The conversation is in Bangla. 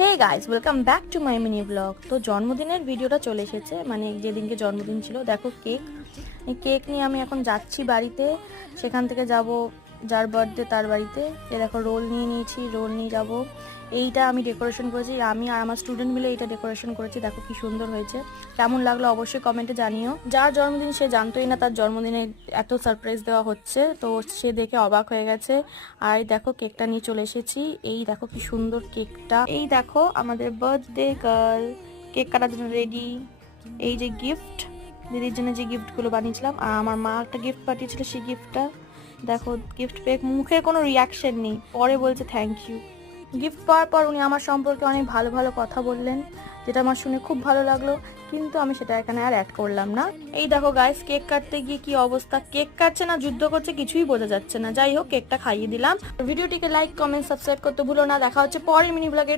Hey guys, welcome back to my mini blog. তো জন্মদিনের ভিডিওটা চলে এসেছে, মানে যেদিনকে জন্মদিন ছিল। দেখো কেক, এই কেক নিয়ে আমি এখন যাচ্ছি বাড়িতে। সেখান থেকে যাব যার বার্থডে তার বাড়িতে। এ দেখো রোল নিয়ে নিয়েছি, রোল নিয়ে যাব। এইটা আমি ডেকোরেশন করেছি, আমি আর আমার স্টুডেন্ট মিলে এইটা ডেকোরেশন করেছি। দেখো কি সুন্দর হয়েছে, কেমন লাগলো অবশ্যই কমেন্টে জানিও। যার জন্মদিন সে জানতোই না তার জন্মদিনে এত সারপ্রাইজ দেওয়া হচ্ছে, তো সে দেখে অবাক হয়ে গেছে। আর দেখো কেকটা নিয়ে চলে এসেছি। এই দেখো কি সুন্দর কেকটা। এই দেখো আমাদের বার্থডে গার্ল কেক কাটার জন্য রেডি। এই যে গিফট, দিদির জন্য যে গিফটগুলো বানিয়েছিলাম, আর আমার মা একটা গিফট পাঠিয়েছিল, সেই গিফটটা দেখো। গিফট পেয়ে মুখে কোনো রিয়াকশন নেই, পরে বলছে থ্যাংক ইউ। গিফট পাওয়ার পর উনি আমার সম্পর্কে অনেক ভালো ভালো কথা বললেন, যেটা আমার শুনে খুব ভালো লাগলো, কিন্তু আমি সেটা এখানে আর অ্যাড করলাম না। এই দেখো গাইস, কেক কাটতে গিয়ে কি অবস্থা, কেক কাটছে না যুদ্ধ করছে কিছুই বোঝা যাচ্ছে না। যাই হোক, কেকটা খাইয়ে দিলাম। ভিডিওটিকে লাইক, কমেন্ট, সাবস্ক্রাইব করতে ভুলো না। দেখা হচ্ছে পরের মিনি ব্লগের।